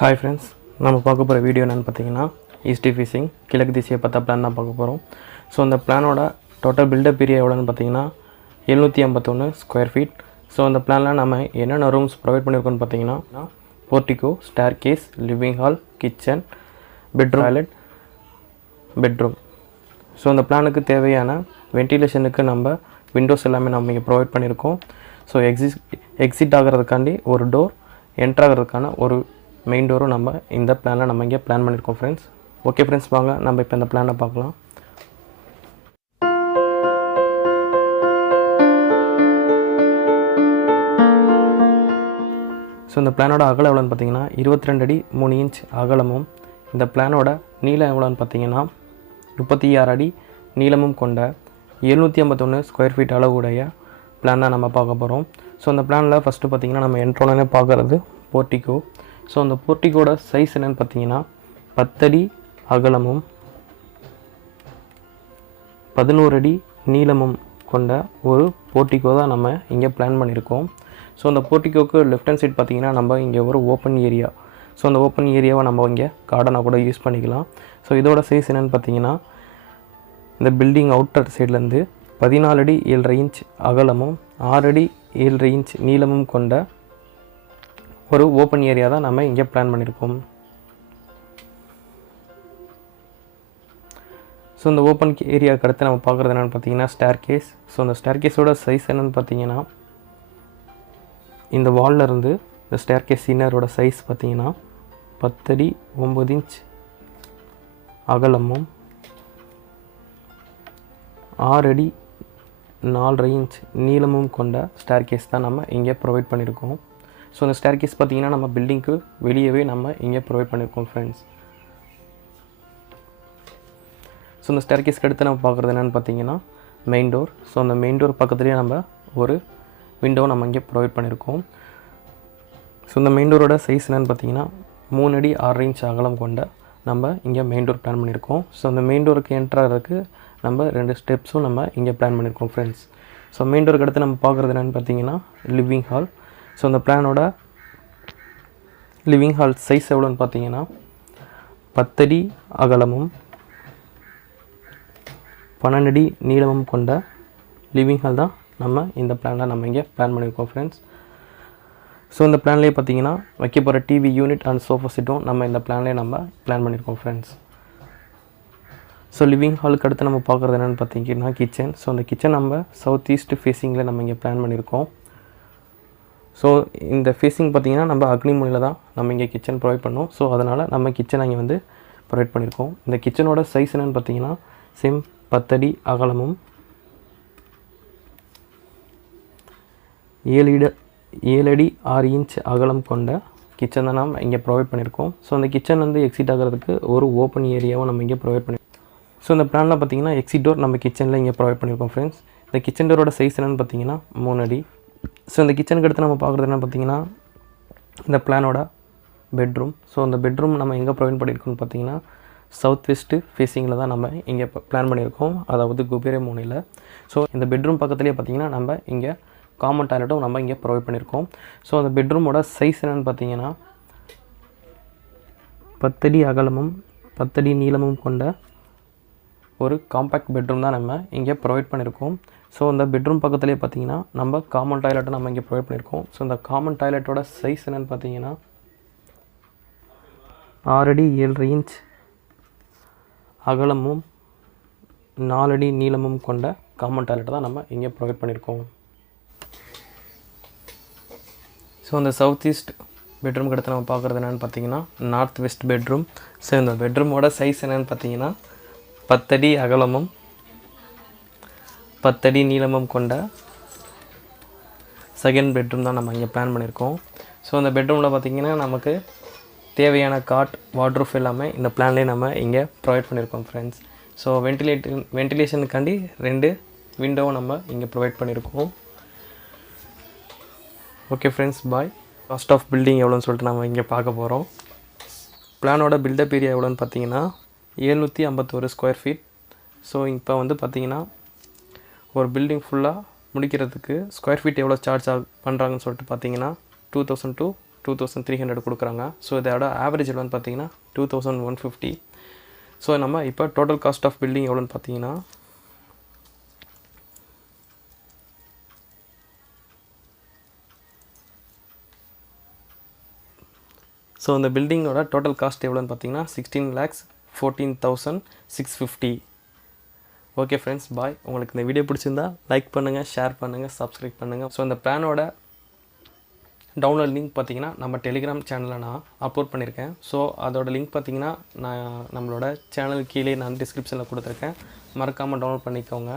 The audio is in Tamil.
Hi friends, நம்ம பார்க்க போகிற வீடியோ என்னென்னு பார்த்தீங்கன்னா ஈஸ்ட் ஃபேசிங் கிழக்கு திசையை பார்த்தா பிளான் தான் பார்க்க போகிறோம். ஸோ அந்த பிளானோட டோட்டல் பில்டப் ஏரியா எவ்வளோன்னு பார்த்தீங்கன்னா 751 ஸ்கொயர் ஃபீட். ஸோ அந்த பிளானில் நம்ம என்னென்ன ரூம்ஸ் ப்ரொவைட் பண்ணியிருக்கோம்னு பார்த்தீங்கன்னா portico, staircase, living hall, kitchen, bedroom, toilet, bedroom. So அந்த பிளானுக்கு தேவையான வென்டிலேஷனுக்கு நம்ம விண்டோஸ் எல்லாமே நம்ம இங்கே ப்ரொவைட் பண்ணியிருக்கோம். ஸோ எக்ஸிட் ஆகிறதுக்காண்டி ஒரு டோர், என்ட்ரு ஆகிறதுக்கான ஒரு மெயின் டோரும் நம்ம இந்த பிளானில் நம்ம இங்கே பிளான் பண்ணியிருக்கோம் ஃப்ரெண்ட்ஸ். ஓகே ஃப்ரெண்ட்ஸ், வாங்க நம்ம இப்போ இந்த பிளானை பார்க்கலாம். ஸோ இந்த பிளானோட அகலம் எவ்வளோன்னு பார்த்தீங்கன்னா 22 அடி 3 இன்ச் அகலமும், இந்த பிளானோட நீளம் எவ்வளோன்னு பார்த்தீங்கன்னா 36 அடி நீளமும் கொண்ட 751 ஸ்கொயர் ஃபீட் அளவுடைய பிளான் தான் நம்ம பார்க்க போகிறோம். ஸோ அந்த பிளானில் ஃபஸ்ட்டு பார்த்தீங்கன்னா நம்ம என்ட்ரோனே பார்க்குறது போர்ட்டிகோ. ஸோ அந்த போர்ட்டிகோட சைஸ் என்னென்னு பார்த்தீங்கன்னா 10 அடி அகலமும் 11 அடி நீளமும் கொண்ட ஒரு போர்ட்டிகோ தான் நம்ம இங்கே பிளான் பண்ணியிருக்கோம். ஸோ அந்த போர்ட்டிகோக்கு லெஃப்ட் ஹேண்ட் சைட் பார்த்தீங்கன்னா நம்ம இங்கே ஒரு ஓப்பன் ஏரியா. ஸோ அந்த ஓப்பன் ஏரியாவை நம்ம இங்கே கார்டனாக கூட யூஸ் பண்ணிக்கலாம். ஸோ இதோட சைஸ் என்னென்னு பார்த்தீங்கன்னா இந்த பில்டிங் அவுட்டர் சைட்லேருந்து 14 அடி 7.5 இன்ச் அகலமும் 6 அடி 7.5 இன்ச் நீளமும் கொண்ட ஒரு ஓப்பன் ஏரியா தான் நம்ம இங்கே பிளான் பண்ணியிருக்கோம். ஸோ இந்த ஓப்பன் ஏரியாவுக்கு அடுத்து நம்ம பார்க்குறது என்னென்னு பார்த்தீங்கன்னா ஸ்டேர் கேஸ். ஸோ அந்த ஸ்டேர் கேஸோட சைஸ் என்னென்னு பார்த்தீங்கன்னா இந்த வாலில் இருந்து இந்த ஸ்டேர் கேஸ் இன்னரோட சைஸ் பார்த்தீங்கன்னா 10 அடி 9 இன்ச் அகலமும் 6 அடி 4.5 இன்ச் நீளமும் கொண்ட ஸ்டேர் கேஸ் தான் நம்ம இங்கே ப்ரொவைட் பண்ணியிருக்கோம். ஸோ அந்த ஸ்டேர் கேஸ் பார்த்தீங்கன்னா நம்ம பில்டிங்க்கு வெளியவே நம்ம இங்கே ப்ரொவைட் பண்ணியிருக்கோம் ஃப்ரெண்ட்ஸ். ஸோ அந்த ஸ்டேர் கேஸ்க்கு அடுத்து நம்ம பார்க்குறது என்னென்னு பார்த்தீங்கன்னா மெயின் டோர். ஸோ அந்த மெயின் டோர் பக்கத்துலேயே நம்ம ஒரு விண்டோ நம்ம இங்கே ப்ரொவைட் பண்ணியிருக்கோம். ஸோ இந்த மெயின் டோரோட சைஸ் என்னென்னு பார்த்தீங்கன்னா 3 அடி 6 இன்ச் அகலம் கொண்ட நம்ம இங்கே மெயின் டோர் பிளான் பண்ணியிருக்கோம். ஸோ அந்த மெயின் டோருக்கு என்ட்ராகிறதுக்கு நம்ம 2 ஸ்டெப்ஸும் நம்ம இங்கே பிளான் பண்ணியிருக்கோம் ஃப்ரெண்ட்ஸ். ஸோ மெயின் டோருக்கு அடுத்து நம்ம பார்க்குறது என்னென்னு பார்த்தீங்கன்னா லிவிங் ஹால். ஸோ அந்த பிளானோட லிவிங் ஹால் சைஸ் எவ்வளோன்னு பார்த்தீங்கன்னா 10 அடி அகலமும் 12 அடி நீளமும் கொண்ட லிவிங் ஹால் தான் நம்ம இந்த பிளானில் நம்ம இங்கே பிளான் பண்ணியிருக்கோம் ஃப்ரெண்ட்ஸ். ஸோ இந்த பிளான்லேயே பார்த்தீங்கன்னா வைக்க போகிற டிவி யூனிட் அண்ட் சோஃபா செட்டும் நம்ம இந்த பிளான்லேயே நம்ம பிளான் பண்ணியிருக்கோம் ஃப்ரெண்ட்ஸ். ஸோ லிவிங் ஹாலுக்கு அடுத்து நம்ம பார்க்குறது என்னென்னு பார்த்தீங்கன்னா கிச்சன். ஸோ அந்த கிச்சன் நம்ம சவுத் ஈஸ்ட் ஃபேஸிங்கில் நம்ம இங்கே பிளான் பண்ணியிருக்கோம். ஸோ இந்த ஃபேஸிங் பார்த்திங்கன்னா நம்ம அக்னிமூலையில் தான் நம்ம இங்கே கிச்சன் ப்ரொவைட் பண்ணோம். ஸோ அதனால் நம்ம கிச்சன் அங்கே வந்து ப்ரொவைட் பண்ணியிருக்கோம். இந்த கிச்சனோட சைஸ் என்னென்னு பார்த்தீங்கன்னா சேம் 10 அடி அகலமும் 7 அடி 6 இன்ச் அகலம் கொண்ட கிச்சன் தான் நம்ம இங்கே ப்ரொவைட் பண்ணியிருக்கோம். ஸோ அந்த கிச்சன் வந்து எக்ஸிட் ஆகிறதுக்கு ஒரு ஓப்பன் ஏரியாவும் நம்ம இங்கே ப்ரொவைட் பண்ணியிருக்கோம். ஸோ இந்த பிளானில் பார்த்தீங்கன்னா எக்ஸிட் டோர் நம்ம கிச்சனில் இங்கே ப்ரொவைட் பண்ணியிருக்கோம் ஃப்ரெண்ட்ஸ். இந்த கிச்சன் டோரோட சைஸ் என்னென்னு பார்த்தீங்கன்னா 3 அடி. ஸோ இந்த கிச்சனுக்கு அடுத்து நம்ம பார்க்குறது என்ன பார்த்தீங்கன்னா இந்த பிளானோட பெட்ரூம். ஸோ அந்த பெட்ரூம் நம்ம எங்கே ப்ரொவைட் பண்ணியிருக்கோம்னு பார்த்தீங்கன்னா சவுத் வெஸ்ட்டு ஃபேஸிங்கில் தான் நம்ம இங்கே பிளான் பண்ணியிருக்கோம், அதாவது குபேர மூலையில். ஸோ இந்த பெட்ரூம் பக்கத்துலேயே பார்த்தீங்கன்னா நம்ம இங்கே காமன் டாய்லெட்டும் நம்ம இங்கே ப்ரொவைட் பண்ணியிருக்கோம். ஸோ அந்த பெட்ரூமோட சைஸ் என்னென்னு பார்த்தீங்கன்னா 10 அடி அகலமும் 10 அடி நீளமும் கொண்ட ஒரு காம்பேக்ட் பெட்ரூம் தான் நம்ம இங்கே ப்ரொவைட் பண்ணியிருக்கோம். ஸோ இந்த பெட்ரூம் பக்கத்துலேயே பார்த்தீங்கன்னா நம்ம காமன் டாய்லெட்டை நம்ம இங்கே ப்ரொவைட் பண்ணியிருக்கோம். ஸோ இந்த காமன் டாய்லெட்டோட சைஸ் என்னென்னு பார்த்தீங்கன்னா 6 அடி 7.5 இன்ச் அகலமும் 4 அடி நீளமும் கொண்ட காமன் டாய்லெட்டை தான் நம்ம இங்கே ப்ரொவைட் பண்ணியிருக்கோம். ஸோ இந்த சவுத் ஈஸ்ட் பெட்ரூம்க்கு அடுத்து நம்ம பார்க்குறது என்னென்னு பார்த்தீங்கன்னா நார்த் வெஸ்ட் பெட்ரூம். ஸோ இந்த பெட்ரூமோட சைஸ் என்னென்னு பார்த்தீங்கன்னா 10 அடி அகலமும் 10 அடி நீளமும் கொண்ட செகண்ட் பெட்ரூம் தான் நம்ம இங்கே பிளான் பண்ணியிருக்கோம். ஸோ அந்த பெட்ரூமில் பார்த்திங்கன்னா நமக்கு தேவையான காட், வார்ட்ரூஃப் எல்லாமே இந்த பிளான்லேயே நம்ம இங்கே ப்ரொவைட் பண்ணியிருக்கோம் ஃப்ரெண்ட்ஸ். ஸோ வென்டிலேஷனுக்காண்டி 2 விண்டோவும் நம்ம இங்கே ப்ரொவைட் பண்ணியிருக்கோம். Okay friends, bye. Cost of building எவ்வளோன்னு சொல்லிட்டு நம்ம இங்கே பார்க்க போகிறோம். பிளானோட பில்டப் ஏரியா எவ்வளோன்னு பார்த்தீங்கன்னா 751 ஸ்கொயர் ஃபீட். ஸோ இப்போ வந்து பார்த்திங்கன்னா ஒரு பில்டிங் ஃபுல்லாக முடிக்கிறதுக்கு ஸ்கொயர் ஃபீட் எவ்வளோ சார்ஜ் பண்ணுறாங்கன்னு சொல்லிட்டு பார்த்தீங்கன்னா 2000 to 2300 கொடுக்குறாங்க. ஸோ இதோட ஆவரேஜ் எவ்வளோன்னு பார்த்தீங்கன்னா 2150. ஸோ நம்ம இப்போ டோட்டல் காஸ்ட் ஆஃப் பில்டிங் எவ்வளோன்னு பார்த்தீங்கன்னா ஸோ அந்த பில்டிங்கோட டோட்டல் காஸ்ட் எவ்வளோன்னு பார்த்தீங்கன்னா 16,14,650. ஓகே ஃப்ரெண்ட்ஸ், பாய். உங்களுக்கு இந்த வீடியோ பிடிச்சிருந்தா லைக் பண்ணுங்கள், ஷேர் பண்ணுங்கள், சப்ஸ்கிரைப் பண்ணுங்கள். ஸோ இந்த பிளானோட டவுன்லோட் லிங்க் பார்த்தீங்கன்னா நம்ம டெலிகிராம் சேனலில் நான் அப்லோட் பண்ணியிருக்கேன். ஸோ அதோட லிங்க் பார்த்தீங்கன்னா நான் நம்மளோட சேனல் கீழே நான் டிஸ்கிரிப்ஷனில் கொடுத்துருக்கேன். மறக்காமல் டவுன்லோட் பண்ணிக்கோங்க.